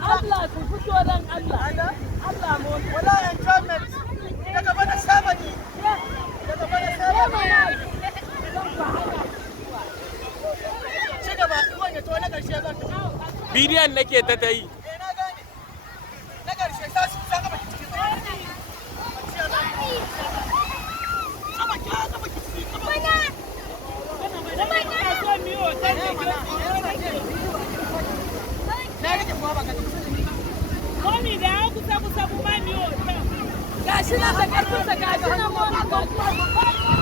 Allah ku fito dan Allah. Allah mu. Wala enjoyment. Daga bana sabani. Daga bana sabani. Ci gaba, wanda to na karshe zan tafi. Bidiyon nake ta yi. Na gane. Na karshe sa su sa gaba cikin tsaye. Sama ki cikin gaba. Na rike kuwa ba ka Mami da ya kusa mu mami o. Gashi nan da karfin sa gashi nan mami.